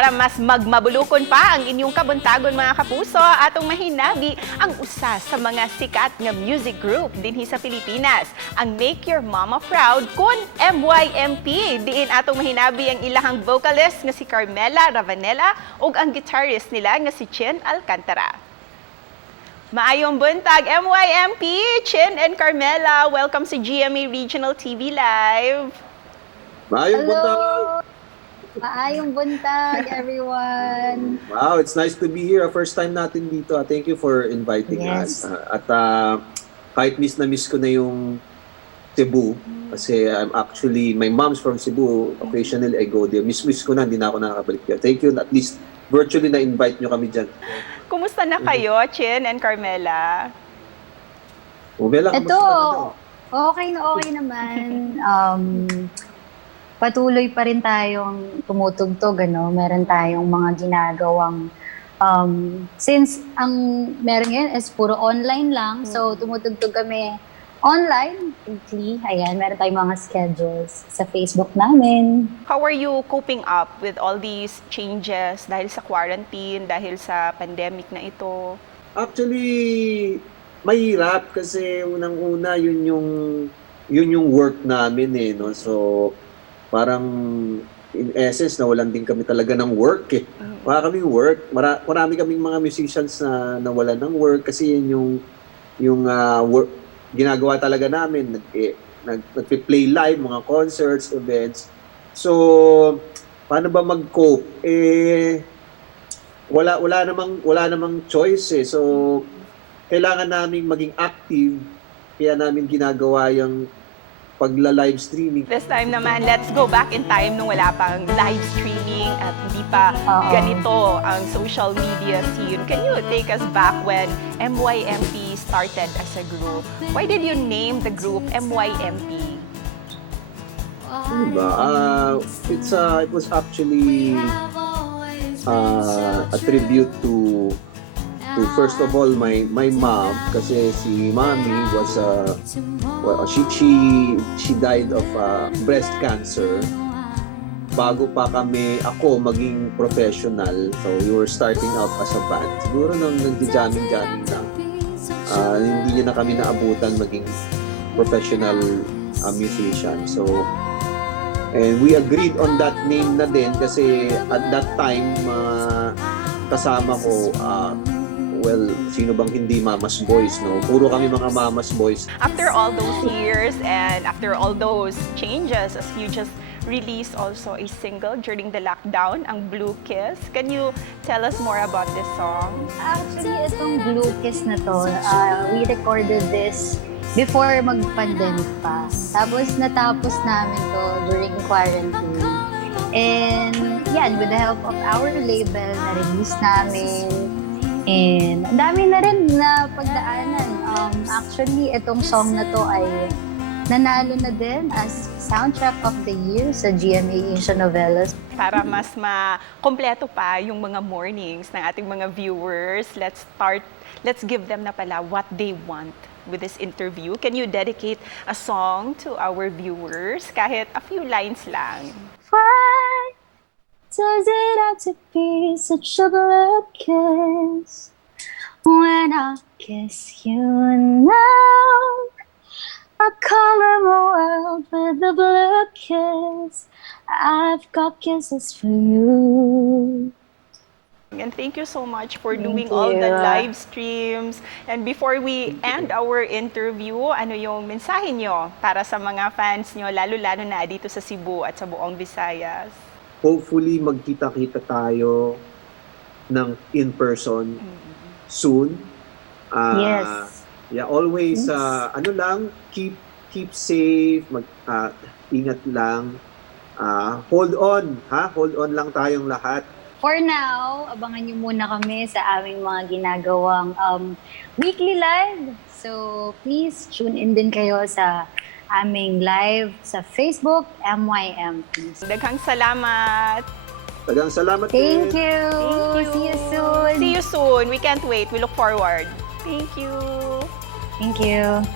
Para mas magmabulukon pa ang inyong kabuntagon mga kapuso, atong mahinabi ang usa sa mga sikat nga music group dinhi sa Pilipinas, ang Make Your Mama Proud kon MYMP. Diin atong mahinabi ang ilahang vocalist nga si Carmela Ravanela ug ang guitarist nila nga si Chin Alcantara. Maayong buntag MYMP, Chin and Carmela. Welcome sa GMA Regional TV Live. Maayong buntag. Maayong buntag, everyone. Wow, it's nice to be here. First time natin dito. Thank you for inviting us. At kahit miss na miss ko na yung Cebu, kasi I'm actually, my mom's from Cebu. Occasionally I go there. Miss ko na, hindi na ako nakakabalik there. Thank you. At least virtually na-invite nyo kami dyan. Kumusta na kayo, Chin and Carmela? Umela, Ito, okay naman. Patuloy pa rin tayong tumutugtog, ano? Meron tayong mga ginagawang, since ang meron ngayon is puro online lang, so tumutugtog kami online, weekly. Ayan, meron tayong mga schedules sa Facebook namin. How are you coping up with all these changes dahil sa quarantine, dahil sa pandemic na ito? Actually, mahirap kasi unang-una yun yung work namin eh, no? So, parang in essence, nawalan din kami talaga ng work eh. Wala kaming work. Marami kaming mga musicians na nawalan ng work kasi yun yung work, ginagawa talaga namin. Nag-play live, mga concerts, events. So, paano ba mag-cope? Wala namang choice eh. So, kailangan naming maging active. Kaya namin ginagawa yung pagla-live streaming. This time naman, let's go back in time nung wala pang live streaming at hindi pa ganito ang social media scene. Can you take us back when MYMP started as a group? Why did you name the group MYMP? Diba? It was actually a tribute to first of all my mom, kasi si mommy was she died of breast cancer bago pa ako maging professional. So we were starting out as a band. Siguro nang nagja-jamming lang, hindi niya na kami naabutan maging professional musician. So and we agreed on that name na din kasi at that time kasama ko well, sino bang hindi Mama's Boys, no? Puro kami mga Mama's Boys. After all those years and after all those changes, as you just released also a single during the lockdown, ang Blue Kiss. Can you tell us more about this song? Actually, itong Blue Kiss na to, we recorded this before mag-pandemic pa. Tapos natapos namin to during quarantine. And yan, with the help of our label, na-release namin. And ang dami na rin na pagdaanan. Actually, itong song na to ay nanalo na din as Soundtrack of the Year sa GMA Asia Novelas. Para mas makompleto pa yung mga mornings ng ating mga viewers, let's give them na pala what they want with this interview. Can you dedicate a song to our viewers? Kahit a few lines lang. Why does it have to be such a blue kiss when I kiss you now? I color the world with a blue kiss. I've got kisses for you. And thank you so much for doing all the live streams. And before we end our interview, ano yung mensahe nyo para sa mga fans nyo, lalo-lalo na dito sa Cebu at sa buong Visayas? Hopefully, magkita-kita tayo ng in-person soon. Yes. Yeah, always, keep safe, ingat lang. Hold on, ha? Hold on lang tayong lahat. For now, abangan niyo muna kami sa aming mga ginagawang weekly live. So, please tune in din kayo sa aming live sa Facebook, MYMP. Daghang salamat! Daghang salamat. Thank you! Thank you! See you soon! See you soon! We can't wait. We look forward. Thank you! Thank you!